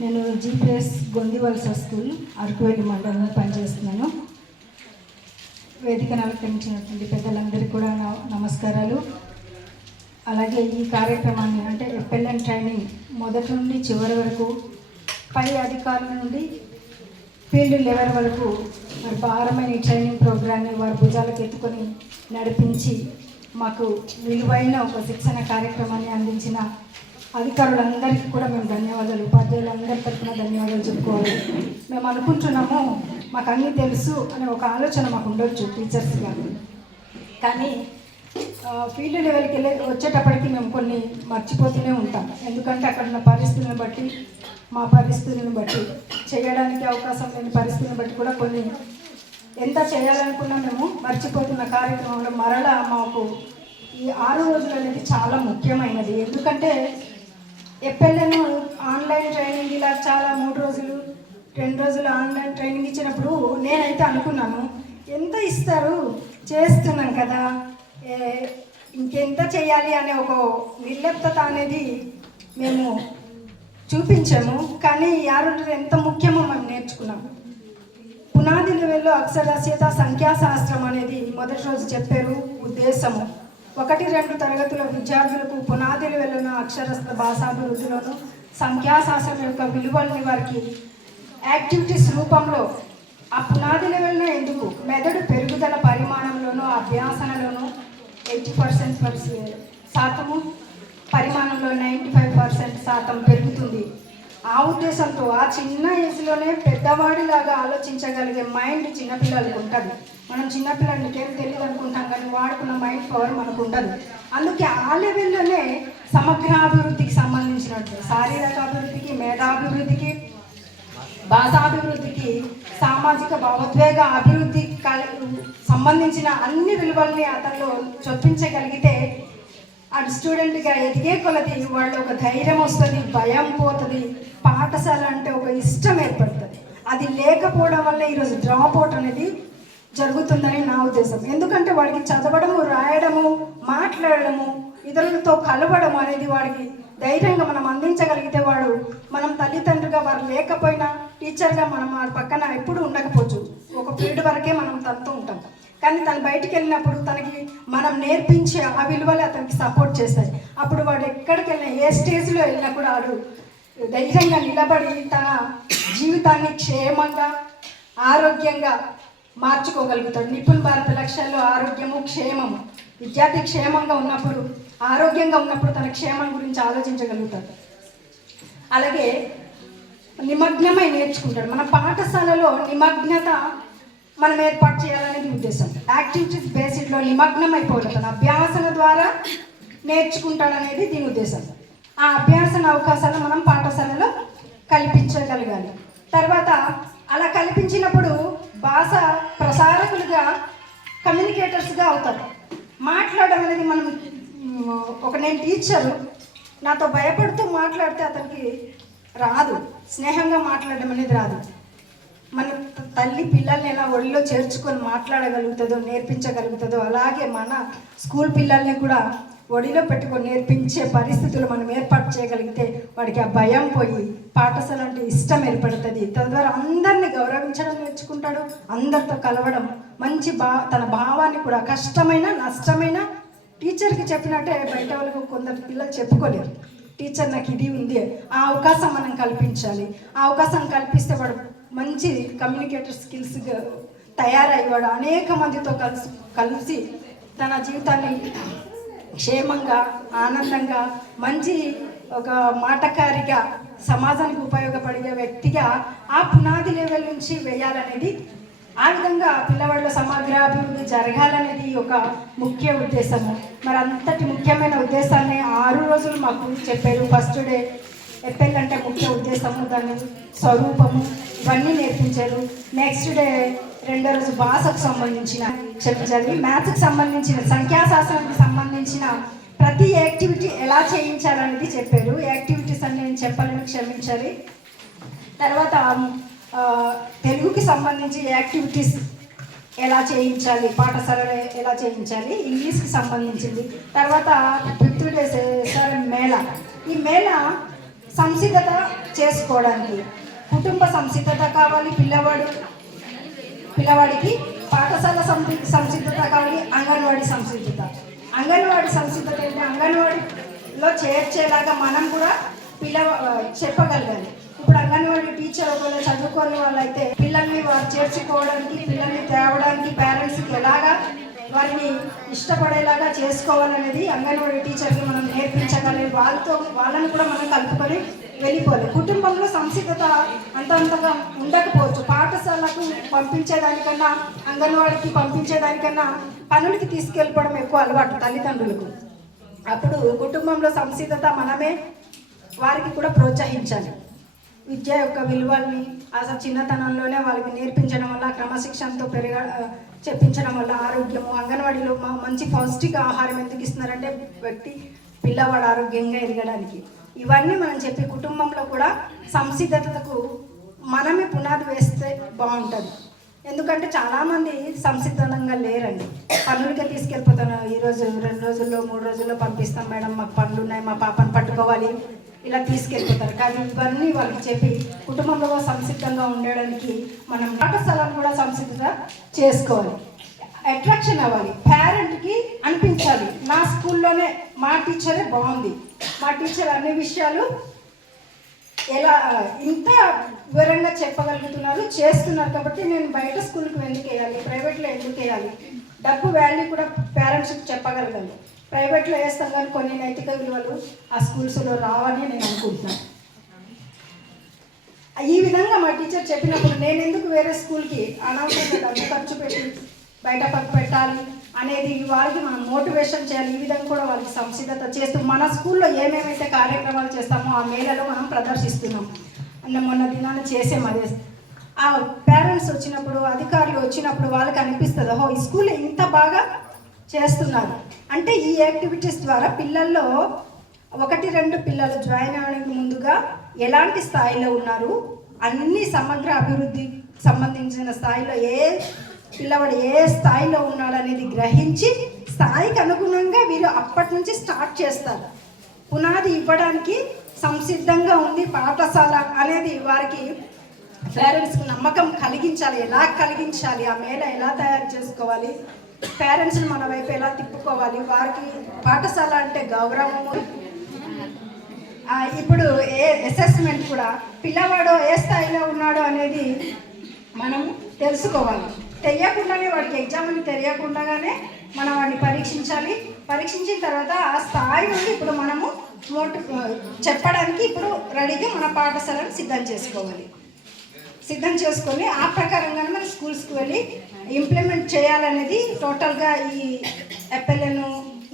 నేను GPS గొందివలస school Araku Valley మండలంలో పనిచేస్తున్నాను. వేదిక నలకరించినటువంటి పెద్దలందరికీ కూడా నమస్కారాలు. అలాగే ఈ కార్యక్రమాన్ని అంటే ఎఫ్ఎల్ఎన్ ట్రైనింగ్ మొదటి నుండి చివరి వరకు పై అధికారుల నుండి ఫీల్డ్ లెవెల్ వరకు మరి భారమైన ఈ ట్రైనింగ్ ప్రోగ్రాన్ని వారి భుజాలకు ఎత్తుకొని నడిపించి మాకు విలువైన ఒక శిక్షణ కార్యక్రమాన్ని అందించిన అధికారులందరికీ కూడా మేము ధన్యవాదాలు ఉపాధ్యాయులందరి తరఫున ధన్యవాదాలు చెప్పుకోవాలి. మేము అనుకుంటున్నాము మాకు అన్నీ తెలుసు అనే ఒక ఆలోచన మాకు ఉండొచ్చు టీచర్స్గా కానీ ఫీల్డ్ లెవెల్కి వెళ్ళి వచ్చేటప్పటికి మేము కొన్ని మర్చిపోతూనే ఉంటాం. ఎందుకంటే అక్కడ ఉన్న పరిస్థితులను బట్టి మా పరిస్థితులను బట్టి చేయడానికి అవకాశం లేని పరిస్థితులను బట్టి కూడా కొన్ని ఎంత చేయాలనుకున్నా మేము మర్చిపోతున్న కార్యక్రమంలో మరలా మాకు ఈ ఆరు రోజులు అనేది చాలా ముఖ్యమైనది. ఎందుకంటే ఎప్పుడైనా ఆన్లైన్ ట్రైనింగ్ ఇలా చాలా మూడు రోజులు రెండు రోజులు ఆన్లైన్ ట్రైనింగ్ ఇచ్చినప్పుడు నేనైతే అనుకున్నాను ఎంత ఇస్తారు? చేస్తున్నాం కదా. ఏ, ఇంకెంత చేయాలి అనే ఒక నిర్లిప్తత అనేది మేము చూపించాము. కానీ ఈ ఎంత ముఖ్యమో మనం నేర్చుకున్నాము పునాది లెవెల్లో అక్షరాస్యత సంఖ్యాశాస్త్రం అనేది మొదటి రోజు చెప్పారు ఉద్దేశము. ఒకటి రెండు తరగతుల విద్యార్థులకు పునాది వెళ్ళిన అక్షరస్థ భాషాభివృద్ధిలోను సంఖ్యాశాస్త్రం యొక్క విలువల్ని వారికి యాక్టివిటీస్ రూపంలో ఆ పునాది లెవెల్లో ఎందుకు? మెదడు పెరుగుదల పరిమాణంలోనూ అభ్యాసనలోనూ ఎయిటీ పర్సెంట్ శాతము పరిమాణంలో నైంటీ ఫైవ్ పర్సెంట్ శాతం పెరుగుతుంది. ఆ ఉద్దేశంతో ఆ చిన్న ఏజ్లోనే పెద్దవాడిలాగా ఆలోచించగలిగే మైండ్ చిన్నపిల్లలకు ఉంటుంది. మనం చిన్నపిల్లలకి ఏం తెలియదు అనుకుంటాం కానీ వాడుకున్న మైండ్ పవర్ మనకు ఉండదు. అందుకే ఆ లెవెల్లోనే సమగ్ర అభివృద్ధికి సంబంధించినట్టు శారీరక అభివృద్ధికి మేధాభివృద్ధికి భాషాభివృద్ధికి సామాజిక భావోద్వేగ అభివృద్ధి సంబంధించిన అన్ని విలువల్ని అతనిలో చొప్పించగలిగితే అటు స్టూడెంట్గా ఎదిగే కొలది వాళ్ళు ఒక ధైర్యం వస్తుంది భయం పోతుంది పాఠశాల అంటే ఒక ఇష్టం ఏర్పడుతుంది. అది లేకపోవడం వల్ల ఈరోజు డ్రాప్ అవుట్ అనేది జరుగుతుందని నా ఉద్దేశం. ఎందుకంటే వాడికి చదవడము రాయడము మాట్లాడడము ఇతరులతో కలవడం అనేది వాడికి ధైర్యంగా మనం అందించగలిగితే వాడు మనం తల్లిదండ్రులుగా వారు లేకపోయినా టీచర్గా మనం వాడి పక్కన ఎప్పుడు ఉండకపోవచ్చు. ఒక పీరియడ్ వరకే మనం తనతో ఉంటాం. కానీ తను బయటికి వెళ్ళినప్పుడు తనకి మనం నేర్పించే ఆ విలువలు అతనికి సపోర్ట్ చేస్తాయి. అప్పుడు వాడు ఎక్కడికి వెళ్ళినా ఏ స్టేజ్లో వెళ్ళినా కూడా వాడు ధైర్యంగా నిలబడి తన జీవితాన్ని క్షేమంగా ఆరోగ్యంగా మార్చుకోగలుగుతాడు. నిపుణ్ భారత లక్ష్యాల్లో ఆరోగ్యము క్షేమము. విద్యార్థి క్షేమంగా ఉన్నప్పుడు ఆరోగ్యంగా ఉన్నప్పుడు తన క్షేమం గురించి ఆలోచించగలుగుతాడు. అలాగే నిమగ్నమై నేర్చుకుంటాడు. మన పాఠశాలలో నిమగ్నత మనం ఏర్పాటు చేయాలనేది ఉద్దేశం. యాక్టివిటీస్ బేసిడ్లో నిమగ్నమైపోవడం తన అభ్యాసన ద్వారా నేర్చుకుంటాడనేది దీని ఉద్దేశం. ఆ అభ్యాసన అవకాశాలు మనం పాఠశాలలో కల్పించగలగాలి. తర్వాత అలా కల్పించినప్పుడు భాష కమ్యూనికేటర్స్గా అవుతారు. మాట్లాడడం అనేది మనం ఒక నేను టీచరు నాతో భయపడుతూ మాట్లాడితే అతనికి రాదు. స్నేహంగా మాట్లాడడం అనేది రాదు. మన తల్లి పిల్లల్ని ఎలా ఒడిలో చేర్చుకొని మాట్లాడగలుగుతుందో నేర్పించగలుగుతుందో అలాగే మన స్కూల్ పిల్లల్ని కూడా ఒడిలో పెట్టుకొని నేర్పించే పరిస్థితులు మనం ఏర్పాటు చేయగలిగితే వాడికి ఆ భయం పోయి పాఠశాల అంటే ఇష్టం ఏర్పడుతుంది. తద్వారా అందరిని గౌరవించడం నేర్చుకుంటాడు అందరితో కలవడం మంచి బా తన భావాన్ని కూడా కష్టమైన నష్టమైన టీచర్కి చెప్పినట్టే బయట వాళ్ళకు కొందరు పిల్లలు చెప్పుకోలేరు. టీచర్ నాకు ఇది ఉంది. ఆ అవకాశం మనం కల్పించాలి. ఆ అవకాశం కల్పిస్తే వాడు మంచి కమ్యూనికేటర్ స్కిల్స్ తయారయ్యేవాడు అనేక మందితో కలిసి కలిసి తన జీవితాన్ని క్షేమంగా ఆనందంగా మంచి ఒక మాటకారిగా సమాజానికి ఉపయోగపడే వ్యక్తిగా ఆ పునాది లెవెల్ నుంచి వేయాలనేది ఆ విధంగా పిల్లవాళ్ళ సమగ్రాభివృద్ధి జరగాలనేది ఒక ముఖ్య ఉద్దేశము. మరి అంతటి ముఖ్యమైన ఉద్దేశాన్ని ఆరు రోజులు మాకు చెప్పారు. ఫస్ట్ డే ఎప్పెల్ అంటే ముఖ్య ఉద్దేశము దాని స్వరూపము ఇవన్నీ నేర్పించారు. నెక్స్ట్ డే రెండో రోజు భాషకు సంబంధించిన చెప్చింది మ్యాథ్స్కి సంబంధించిన సంఖ్యాశాస్త్రానికి సంబంధించిన ప్రతి యాక్టివిటీ ఎలా చేయించాలనేది చెప్పారు. యాక్టివిటీస్ అని నేను చెప్పాలని క్షమించాలి. తర్వాత తెలుగుకి సంబంధించి యాక్టివిటీస్ ఎలా చేయించాలి పాఠశాలలో ఎలా చేయించాలి ఇంగ్లీష్కి సంబంధించింది. తర్వాత ఫిఫ్త్ డే సార్ మేళ. ఈ మేళ సంసిద్ధత చేసుకోవడానికి కుటుంబ సంసిద్ధత కావాలి పిల్లవాడు పిల్లవాడికి పాఠశాల సంసిద్ధత కావాలి అంగన్వాడీ సంసిద్ధత. అంగన్వాడీ సంసిద్ధత ఏంటి? అంగన్వాడీలో చేర్చేలాగా మనం కూడా పిల్ల చెప్పగలగాలి. ఇప్పుడు అంగన్వాడీ టీచర్ ఒకవేళ చదువుకోని వాళ్ళైతే పిల్లల్ని వారు చేర్చుకోవడానికి పిల్లల్ని తేవడానికి పేరెంట్స్కి ఎలాగా వారిని ఇష్టపడేలాగా చేసుకోవాలనేది అంగన్వాడీ టీచర్కి మనం నేర్పించగలిగి వాళ్ళతో వాళ్ళని కూడా మనం కలుపుకొని వెళ్ళిపోవాలి. కుటుంబంలో సంసిద్ధత అంత అంతగా ఉండకపోవచ్చు. పాఠశాలకు పంపించేదానికన్నా అంగన్వాడికి పంపించేదానికన్నా పనులకి తీసుకెళ్ళిపోవడం ఎక్కువ అలవాటు తల్లిదండ్రులకు. అప్పుడు కుటుంబంలో సంసిద్ధత మనమే వారికి కూడా ప్రోత్సహించాలి. విద్య యొక్క విలువల్ని అసలు చిన్నతనంలోనే వాళ్ళకి నేర్పించడం వల్ల క్రమశిక్షణతో పెరగ చెప్పించడం వల్ల ఆరోగ్యము అంగన్వాడీలో మంచి పౌష్టిక ఆహారం ఎందుకు ఇస్తున్నారంటే వ్యక్తి పిల్లవాడు ఆరోగ్యంగా ఎదగడానికి. ఇవన్నీ మనం చెప్పి కుటుంబంలో కూడా సంసిద్ధతకు మనమే పునాది వేస్తే బాగుంటుంది. ఎందుకంటే చాలామంది సంసిద్ధంగా లేరండి. పనులకే తీసుకెళ్ళిపోతాను. ఈరోజు రెండు రోజుల్లో మూడు రోజుల్లో పంపిస్తాం మేడం. మాకు పనులు ఉన్నాయి మా పాపను పట్టుకోవాలి. ఇలా తీసుకెళ్ళిపోతారు. కానీ ఇవన్నీ వాళ్ళకి చెప్పి కుటుంబంలో సంసిద్ధంగా ఉండడానికి మనం పాఠశాలను కూడా సంసిద్ధత చేసుకోవాలి. అట్రాక్షన్ అవ్వాలి. పేరెంట్కి అనిపించాలి. నా స్కూల్లోనే మా టీచరే బాగుంది. మా టీచర్ అన్ని విషయాలు ఎలా ఇంత వివరంగా చెప్పగలుగుతున్నారు చేస్తున్నారు కాబట్టి నేను బయట స్కూల్కి ఎందుకు వేయాలి ప్రైవేట్లో ఎందుకు వేయాలి? డబ్బు వాల్యూ కూడా పేరెంట్స్కి చెప్పగలగాలి. ప్రైవేట్లో వేస్తాం కానీ కొన్ని నైతిక విలువలు ఆ స్కూల్స్లో రావని నేను అనుకుంటున్నాను ఈ విధంగా మా టీచర్ చెప్పినప్పుడు నేను ఎందుకు వేరే స్కూల్కి అనవసరంగా డబ్బు ఖర్చు పెట్టి బయట పక్క పెట్టాలి? అనేది వారికి మనం మోటివేషన్ చేయాలి. ఈ విధంగా కూడా వాళ్ళకి సంసిద్ధత చేస్తూ మన స్కూల్లో ఏమేమైతే కార్యక్రమాలు చేస్తామో ఆ మేళలో మనం ప్రదర్శిస్తున్నాం. అన్న మొన్న దినాన్ని చేసాం అదే ఆ పేరెంట్స్ వచ్చినప్పుడు అధికారులు వచ్చినప్పుడు వాళ్ళకి అనిపిస్తుంది ఓహో ఈ స్కూల్ ఇంత బాగా చేస్తున్నారు. అంటే ఈ యాక్టివిటీస్ ద్వారా పిల్లల్లో ఒకటి రెండు పిల్లలు జాయిన్ అవడానికి ముందుగా ఎలాంటి స్థాయిలో ఉన్నారు అన్ని సమగ్ర అభివృద్ధి సంబంధించిన స్థాయిలో ఏ పిల్లవాడు ఏ స్థాయిలో ఉన్నాడనేది గ్రహించి స్థాయికి అనుగుణంగా వీరు అప్పటి నుంచి స్టార్ట్ చేస్తారు. పునాది ఇవ్వడానికి సంసిద్ధంగా ఉంది పాఠశాల అనేది వారికి పేరెంట్స్కి నమ్మకం కలిగించాలి. ఎలా కలిగించాలి? ఆ మేళ ఎలా తయారు చేసుకోవాలి? పేరెంట్స్ని మన వైపు ఎలా తిప్పుకోవాలి? వారికి పాఠశాల అంటే గౌరవము. ఇప్పుడు ఏ అసెస్మెంట్ కూడా పిల్లవాడు ఏ స్థాయిలో ఉన్నాడు అనేది మనం తెలుసుకోవాలి. తెలియకుండానే వాడికి ఎగ్జామ్ అని తెలియకుండానే మనం వాడిని పరీక్షించాలి. పరీక్షించిన తర్వాత ఆ స్థాయి నుండి ఇప్పుడు మనము మోటు చెప్పడానికి ఇప్పుడు రెడీగా మన పాఠశాలను సిద్ధం చేసుకోవాలి. సిద్ధం చేసుకొని ఆ ప్రకారంగానే మన స్కూల్స్కి వెళ్ళి ఇంప్లిమెంట్ చేయాలనేది టోటల్గా ఈ ఎప్ఎల్ఏను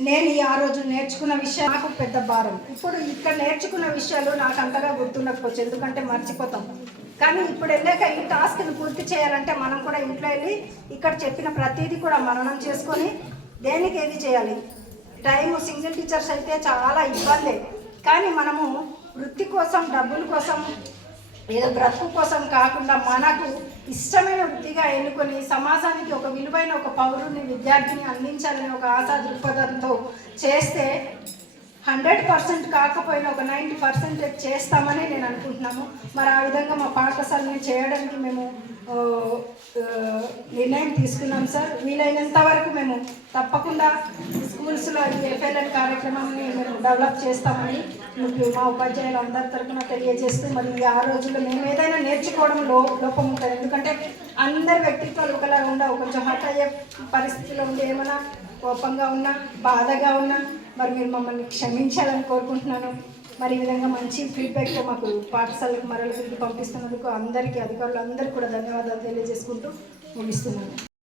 నేను ఈ ఆ రోజు నేర్చుకున్న విషయం నాకు పెద్ద భారం. ఇప్పుడు ఇక్కడ నేర్చుకున్న విషయాలు నాకు అంతగా గుర్తుండకపోవచ్చు. ఎందుకంటే మర్చిపోతాం. కానీ ఇప్పుడు వెళ్ళాక ఈ టాస్క్ని పూర్తి చేయాలంటే మనం కూడా ఇంట్లో వెళ్ళి ఇక్కడ చెప్పిన ప్రతిదీ కూడా మననం చేసుకొని దేనికి ఏది చేయాలి? టైం సింగిల్ టీచర్స్ అయితే చాలా ఇబ్బంది. కానీ మనము వృత్తి కోసం డబ్బుల కోసం ఏదో బ్రతుకు కోసం కాకుండా మనకు ఇష్టమైన వృత్తిగా ఎన్నుకొని సమాజానికి ఒక విలువైన ఒక పౌరుని విద్యార్థిని అందించాలని ఒక ఆశా దృక్పథంతో చేస్తే హండ్రెడ్ పర్సెంట్ కాకపోయినా ఒక నైంటీ పర్సెంట్ చేస్తామని నేను అనుకుంటున్నాము. మరి ఆ విధంగా మా పాఠశాలని చేయడానికి మేము నిర్ణయం తీసుకున్నాం సార్. వీలైనంత వరకు మేము తప్పకుండా స్కూల్స్లో ఈ ఎఫ్ఎల్ఎన్ కార్యక్రమాన్ని మేము డెవలప్ చేస్తామని మీకు మా ఉపాధ్యాయులు అందరి తరఫున తెలియజేస్తూ మరి ఆ రోజుల్లో మేము ఏదైనా నేర్చుకోవడం లో లోపం ఉంటుంది. ఎందుకంటే అందరి వ్యక్తిత్వాలు ఒకలాగా ఉండవు కొంచెం హర్ట్ అయ్యే పరిస్థితిలో ఉండి ఏమైనా కోపంగా ఉన్నా బాధగా ఉన్నా మరి మీరు మమ్మల్ని క్షమించాలని కోరుకుంటున్నాను. మరి ఈ విధంగా మంచి ఫీడ్బ్యాక్తో మాకు పాఠశాలకు మరల తిరిగి పంపిస్తున్నందుకు అందరికీ అధికారులు అందరికీ కూడా ధన్యవాదాలు తెలియజేసుకుంటూ ముగిస్తున్నాను.